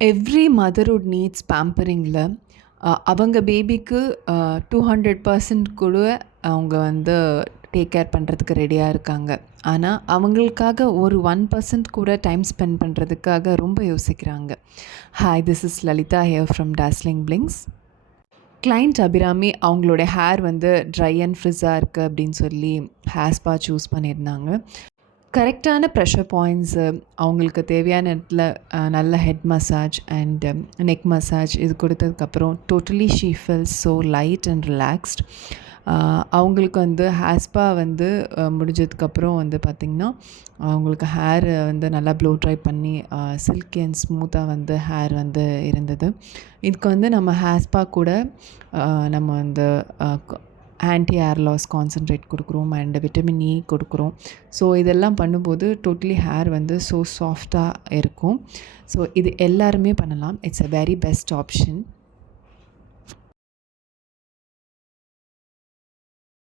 Every motherhood needs பேம்பரிங்கில் அவங்க பேபிக்கு 200% கூட அவங்க வந்து டேக் கேர் பண்ணுறதுக்கு ரெடியாக இருக்காங்க. ஆனால் அவங்களுக்காக ஒரு 1% கூட டைம் ஸ்பெண்ட் பண்ணுறதுக்காக ரொம்ப யோசிக்கிறாங்க. Hi, this is Lalitha here from dazzling blings. Client Abirami அவங்களோட ஹேர் வந்து ட்ரை அண்ட் ஃப்ரிஸ்ஸாக இருக்குது அப்படின்னு சொல்லி ஹேர் ஸ்பா சூஸ் பண்ணியிருந்தாங்க. கரெக்டான ப்ரெஷர் பாயிண்ட்ஸு, அவங்களுக்கு தேவையான இடத்துல நல்ல head massage and neck massage இது கொடுத்ததுக்கப்புறம் totally she feels so light and relaxed. அவங்களுக்கு வந்து ஹேர் ஸ்பா வந்து முடிஞ்சதுக்கப்புறம் வந்து பார்த்திங்கன்னா அவங்களுக்கு ஹேர் வந்து நல்லா ப்ளோ ட்ரை பண்ணி சில்கி அண்ட் ஸ்மூத்தாக வந்து ஹேர் வந்து இருந்தது. இதுக்கு வந்து நம்ம ஹேர் ஸ்பா கூட நம்ம வந்து ஆன்டி ஹேர் லாஸ் கான்சன்ட்ரேட் கொடுக்குறோம் அண்ட் விட்டமின் இ கொடுக்குறோம். ஸோ இதெல்லாம் பண்ணும்போது டோட்டலி ஹேர் வந்து ஸோ சாஃப்டாக இருக்கும். ஸோ இது எல்லாருமே பண்ணலாம். It's a very best option.